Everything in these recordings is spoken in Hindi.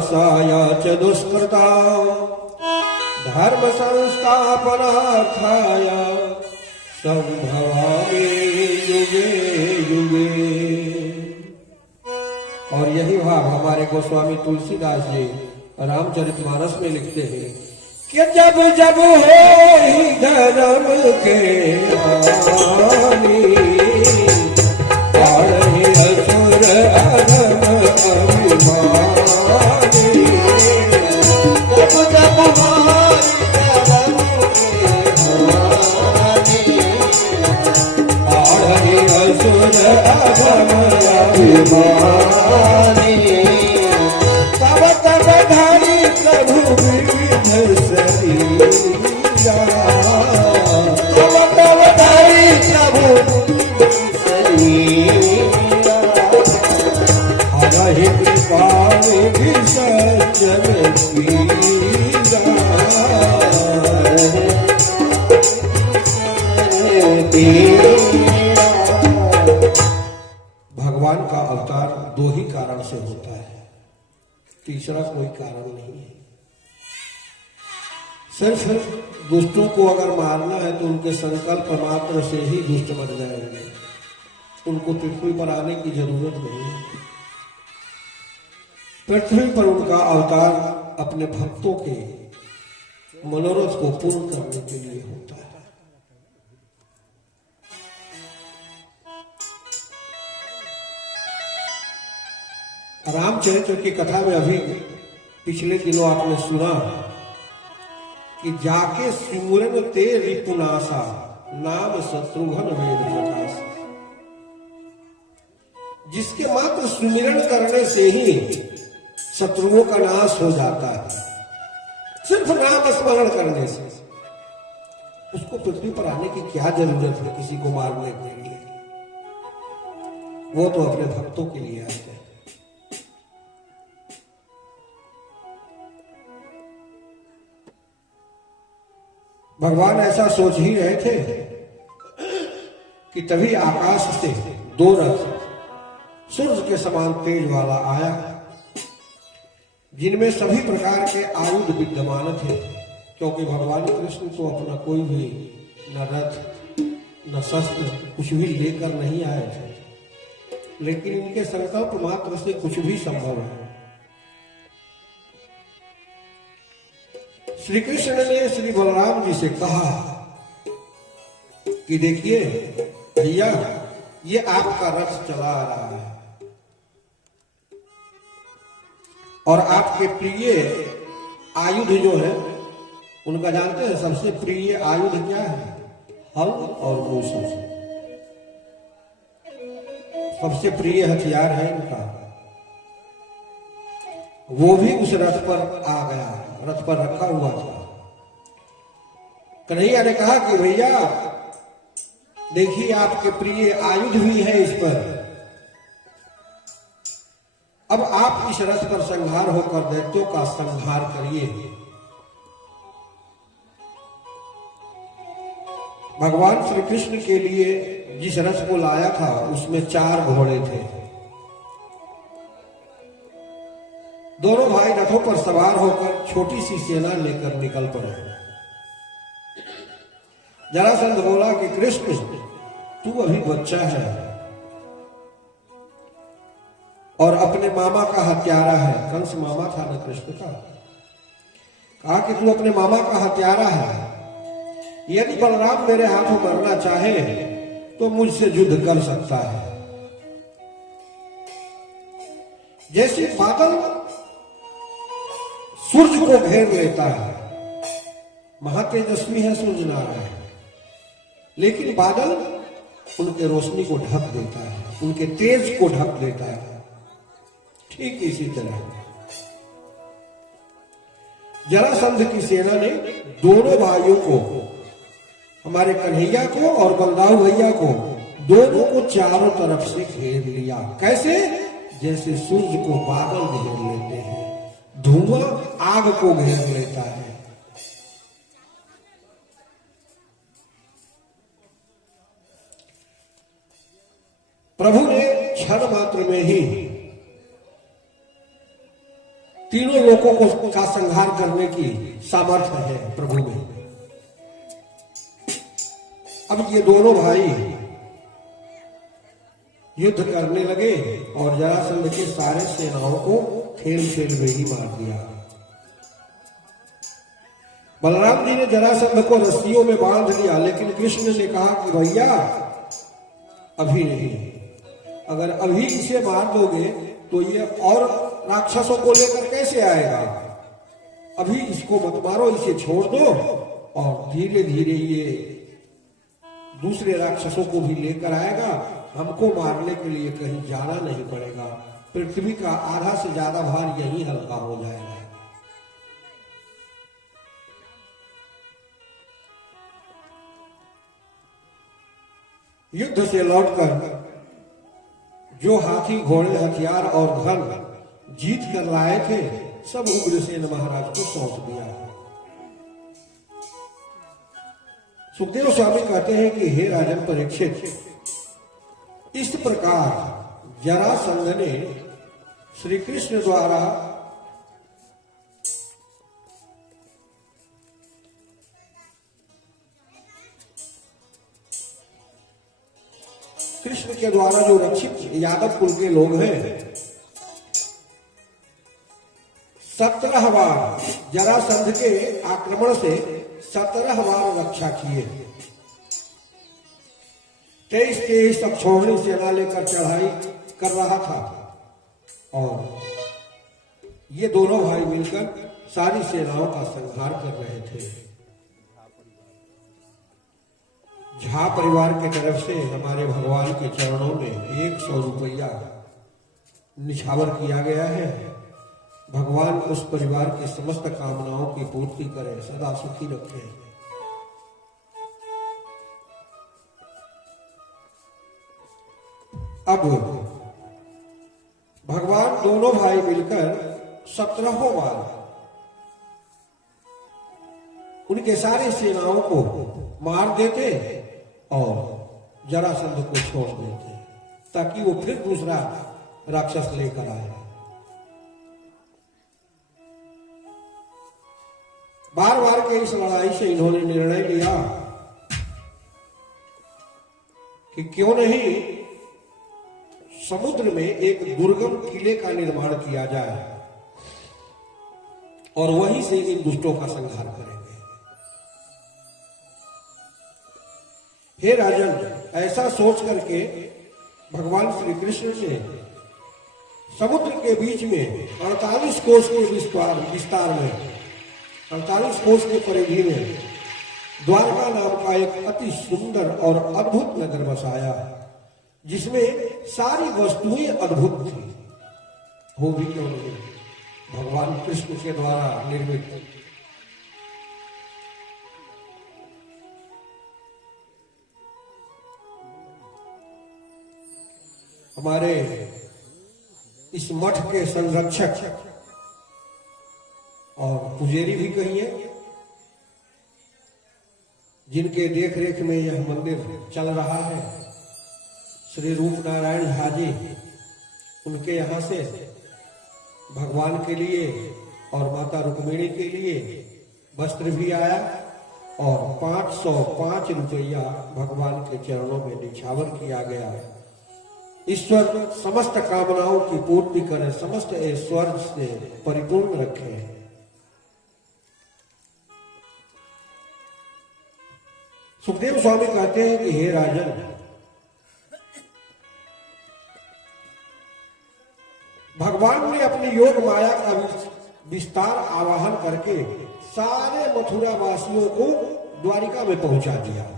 विनाशाय च दुष्कृतां धर्म संस्थापनार्थाय संभवामि युगे युगे। और यही भाव हमारे गोस्वामी तुलसीदास जी रामचरितमानस में लिखते हैं कि जब जब हो धर्म के हानि पाड़े असुर अधम अभिमानी। जब जब हमारी धर्म के हानि पाड़े असुर अधम अभिमानी। तब तब धारी प्रभु विविध शरीरा तब तब धारी प्रभु शरीरा हरहि कृपा विसर्जन कीरा। भगवान का अवतार दो ही कारण से होता है, तीसरा कोई कारण नहीं है। सिर्फ दुष्टों को अगर मारना है तो उनके संकल्प मात्र से ही दुष्ट मर जाएंगे, उनको पृथ्वी पर आने की जरूरत नहीं है। पृथ्वी पर उनका अवतार अपने भक्तों के मनोरथ को पूर्ण करने के लिए होता है। रामचरित्र की कथा में अभी पिछले दिनों आपने सुना कि जाके सिमरन ते रिपुनासा नाम शत्रुघ्न वेद प्रकाश। जिसके मात्र सुमिरन करने से ही शत्रुओं का नाश हो जाता है, सिर्फ नाम स्मरण करने से। उसको पृथ्वी पर आने की क्या जरूरत है किसी को मारने के लिए? वो तो अपने भक्तों के लिए आते हैं। भगवान ऐसा सोच ही रहे थे कि तभी आकाश से दो रथ सूर्य के समान तेज वाला आया, जिनमें सभी प्रकार के आयुध विद्यमान थे। क्योंकि भगवान कृष्ण तो अपना कोई भी न रथ न शस्त्र कुछ भी लेकर नहीं आए थे, लेकिन इनके संकल्प मात्र से कुछ भी संभव है। श्री कृष्ण ने श्री बलराम जी से कहा कि देखिए भैया, ये आपका रथ चला आ रहा है और आपके प्रिय आयुध जो है उनका जानते हैं सबसे प्रिय आयुध क्या है? हल और मूसल। सबसे प्रिय हथियार है इनका। वो भी उस रथ पर आ गया, रथ पर रखा हुआ था। कन्हैया ने कहा कि भैया देखिए आपके प्रिय आयुध भी है इस पर, अब आप इस रथ पर संहार होकर दैत्यों का संहार करिए। भगवान श्री कृष्ण के लिए जिस रथ को लाया था उसमें 4 घोड़े थे। दोनों भाई रथों पर सवार होकर छोटी सी सेना लेकर निकल पड़े। जरासंध बोला कि कृष्ण तू अभी बच्चा है और अपने मामा का हत्यारा है। कंस मामा था न कृष्ण का। कहा कि तू अपने मामा का हत्यारा है, यदि बलराम मेरे हाथों मरना चाहे तो मुझसे युद्ध कर सकता है। जैसे बादल सूर्य को घेर लेता है, महातेजस्वी है सूर्य नारायण, लेकिन बादल उनके रोशनी को ढक देता है, उनके तेज को ढक देता है। ठीक इसी तरह जरासंध की सेना ने दोनों भाइयों को, हमारे कन्हैया को और बलदाऊ भैया को, दोनों को चारों तरफ से घेर लिया। कैसे? जैसे सूर्य को बादल घेर लेते हैं, धुआं आग को घेर लेता है। प्रभु ने क्षण मात्र में ही तीनों लोगों को का संहार करने की सामर्थ्य है प्रभु में। अब ये दोनों भाई युद्ध करने लगे और जरासंध के सारे सेनाओं को खेल खेल में ही मार दिया। बलराम जी ने जरासंध को रस्सियों में बांध लिया, लेकिन कृष्ण ने कहा कि भैया अभी नहीं, अगर अभी इसे मार दोगे तो ये और राक्षसों को लेकर कैसे आएगा। अभी इसको मत मारो, इसे छोड़ दो और धीरे धीरे ये दूसरे राक्षसों को भी लेकर आएगा। हमको मारने के लिए कहीं जाना नहीं पड़ेगा, पृथ्वी का आधा से ज्यादा भार यही हल्का हो जाएगा। युद्ध से लौटकर जो हाथी घोड़े हथियार और धन जीत कर लाए थे सब उग्रसेन महाराज को सौंप दिया। सुखदेव स्वामी कहते हैं कि हे राजन परीक्षित, इस प्रकार जरासंध ने श्री कृष्ण द्वारा कृष्ण के द्वारा जो रक्षित यादव कुल के लोग हैं 17 बार जरासंध के आक्रमण से 17 बार रक्षा किए। 23 अक्षौहिणी सेना लेकर चढ़ाई कर रहा था और ये दोनों भाई मिलकर सारी सेनाओं का संहार कर रहे थे। झा परिवार की तरफ से हमारे भगवान के चरणों में 100 रुपया निछावर किया गया है। भगवान उस परिवार की समस्त कामनाओं की पूर्ति करें, सदा सुखी रखें। अब भगवान दोनों भाई मिलकर 17 बार उनके सारे सेनाओं को मार देते और जरासंध को छोड़ देते ताकि वो फिर दूसरा राक्षस लेकर आए। बार बार के इस लड़ाई से इन्होंने निर्णय लिया कि क्यों नहीं समुद्र में एक दुर्गम किले का निर्माण किया जाए और वहीं से इन दुष्टों का संहार करेंगे। हे राजन, ऐसा सोच करके भगवान श्री कृष्ण ने समुद्र के बीच में 48 कोस के विस्तार में 48 कोस के परिधि में द्वारका नाम का एक अति सुंदर और अद्भुत नगर बसाया, जिसमें सारी वस्तुएं अद्भुत थी। हो भी क्यों नहीं, भगवान कृष्ण के द्वारा निर्मित। हमारे इस मठ के संरक्षक और पुजारी भी कहिए, जिनके देखरेख में यह मंदिर चल रहा है, श्री रूप नारायण झा जी, उनके यहाँ से भगवान के लिए और माता रुक्मिणी के लिए वस्त्र भी आया और 505 रुपया भगवान के चरणों में निछावर किया गया। ईश्वर समस्त कामनाओं की पूर्ति करें, समस्त ऐश्वर्य से परिपूर्ण रखे। सुखदेव स्वामी कहते हैं कि हे राजन, भगवान ने अपनी योग माया का विस्तार आवाहन करके सारे मथुरा वासियों को द्वारिका में पहुंचा दिया।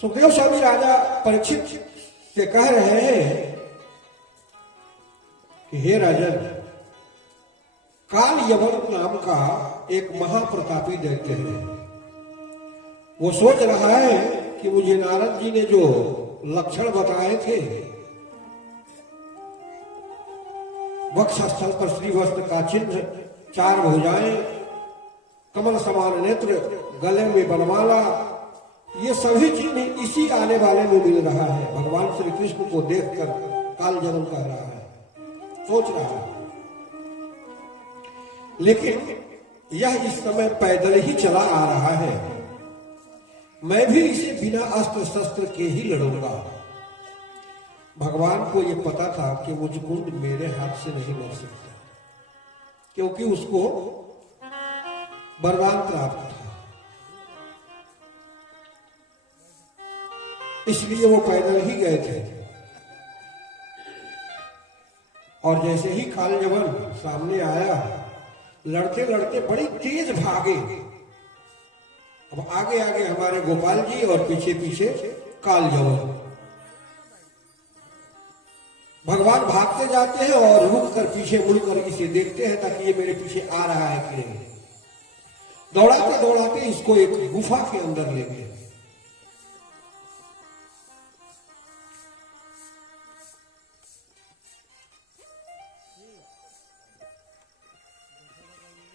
सुखदेव स्वामी राजा परीक्षित से कह रहे हैं कि हे राजन, काल यवन नाम का एक महाप्रतापी दैत्य है। वो सोच रहा है कि मुझे नारद जी ने जो लक्षण बताए थे, वक्षस्थल पर श्रीवस्त्र का चिन्ह, 4 भुजाएं, कमल समान नेत्र, गले में बनमाला, ये सभी चीजें इसी आने वाले में मिल रहा है। भगवान श्री कृष्ण को देखकर काल जन्म कह रहा है, सोच रहा है, लेकिन यह इस समय पैदल ही चला आ रहा है। मैं भी इसे बिना अस्त्र शस्त्र के ही लड़ूंगा। भगवान को यह पता था कि मुचकुंद मेरे हाथ से नहीं लड़ सकता, क्योंकि उसको वरदान प्राप्त था। इसलिए वो पैदल ही गए थे। और जैसे ही कालयवन सामने आया, लड़ते लड़ते बड़ी तेज भागे। अब आगे आगे हमारे गोपाल जी और पीछे पीछे कालयवन। भगवान भागते जाते हैं और रुक कर पीछे मुड़कर इसे देखते हैं ताकि ये मेरे पीछे आ रहा है कि नहीं। दौड़ाते दौड़ाते इसको एक गुफा के अंदर ले गए।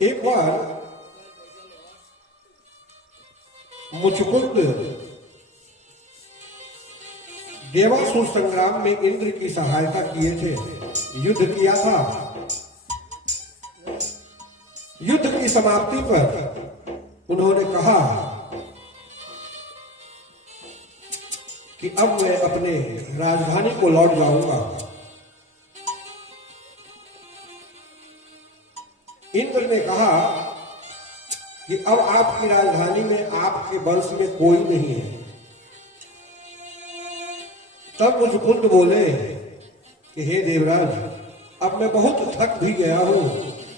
एक बार मुचकुंद देवासुर संग्राम में इंद्र की सहायता किए थे, युद्ध किया था। युद्ध की समाप्ति पर उन्होंने कहा कि अब मैं अपने राजधानी को लौट जाऊंगा। इंद्र ने कहा कि अब आपकी राजधानी में आपके वंश में कोई नहीं है। तब मुचकुंद बोले कि हे देवराज, अब मैं बहुत थक भी गया हूं,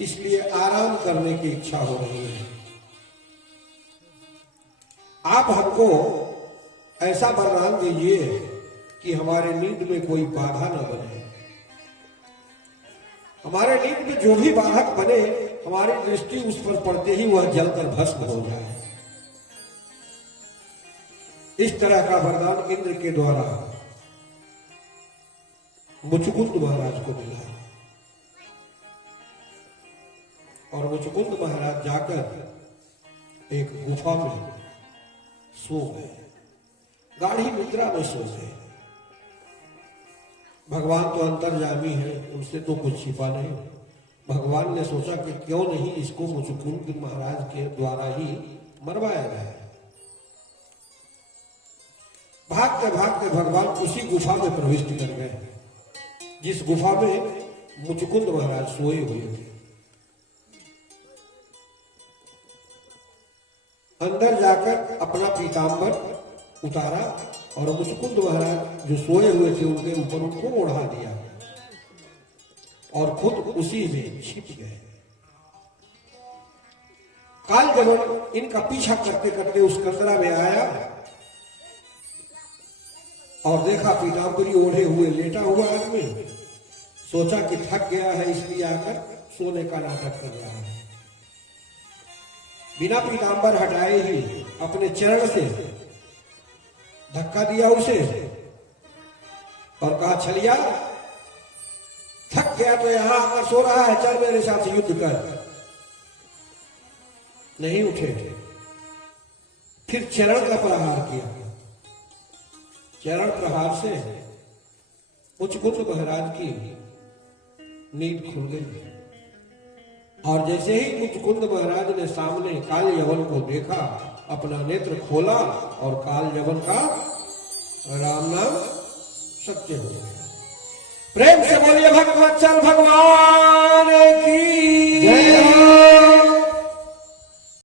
इसलिए आराम करने की इच्छा हो रही है। आप हमको ऐसा वरदान दीजिए कि हमारे नींद में कोई बाधा न बने। हमारे नींद में जो भी बाधक बने, हमारी दृष्टि उस पर पड़ते ही वह जलकर भस्म हो जाए। इस तरह का वरदान इंद्र के द्वारा मुचकुंद महाराज को मिला। और मुचकुंद महाराज जाकर एक गुफा में सो गए, गाढ़ी निद्रा में सो गए। भगवान तो अंतर्यामी है, उनसे तो कुछ छिपा नहीं। भगवान ने सोचा कि क्यों नहीं इसको मुचकुंद महाराज के द्वारा ही मरवाया जाए। भागते भागते भगवान उसी गुफा में प्रविष्ट कर गए जिस गुफा में मुचकुंद महाराज सोए हुए थे। अंदर जाकर अपना पीतांबर उतारा और मुचकुंद महाराज जो सोए हुए थे उनके ऊपर उनको ओढ़ा दिया और खुद उसी में छिप गए। कालयवन इनका पीछा करते करते उस कंदरा में आया और देखा पीतांबरी ओढ़े हुए लेटा हुआ आदमी। सोचा कि थक गया है, इसलिए आकर सोने का नाटक कर रहा है। बिना पीतांबर हटाए ही अपने चरण से धक्का दिया उसे और कहा, छलिया, थक गया तो यहां आकर सो रहा है, चल मेरे साथ युद्ध कर। नहीं उठे। फिर चरण का प्रहार किया। चरण प्रहार से मुचकुंद महाराज की नींद खुल गई। और जैसे ही मुचकुंद महाराज ने सामने कालयवन को देखा, अपना नेत्र खोला और कालयवन का राम नाम सत्य हो गया। प्रेम से बोलिए भगवत्सल भगवान